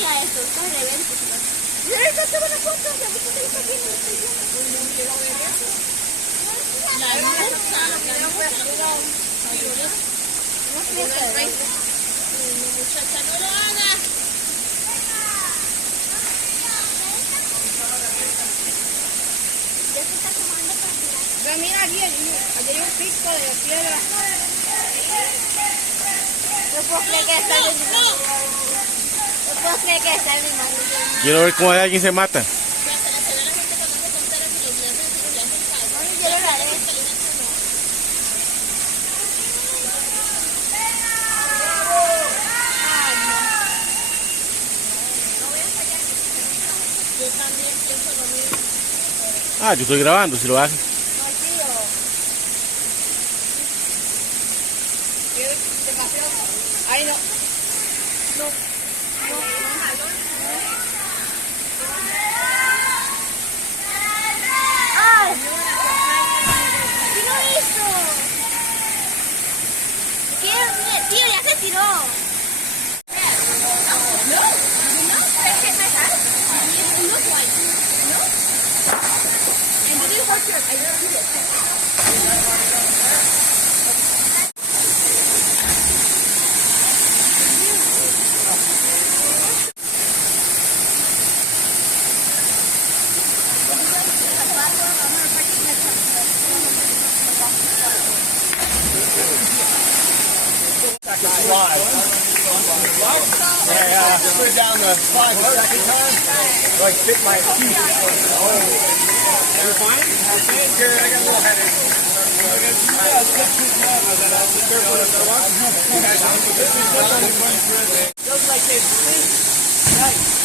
Mira esto, está rebelde. Mira, esta es una foto, que a mí te gusta aquí, no estoy viendo. No quiero ver eso. La hermosa, lo que no fue no muchacha, no lo haga. Ya se está tomando para mirar. Pero mira aquí, hay un pico de piedra. No puedo creer que está animando. No puedo creer que está animando. Quiero ver cómo alguien se mata. Yo lo haré. Yo también pienso lo mismo. Ah, yo estoy grabando, si lo hace. No, tío. Demasiado. Ay, no. No. ¡Ay! ¿Qué lo hizo? ¿Qué? Tío, ya se tiró. Put it down the slide the second time, so I fit my feet. Oh. You're fine? Okay, good. I got a little headache. Feels like they sleep. Nice.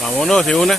Vámonos de una.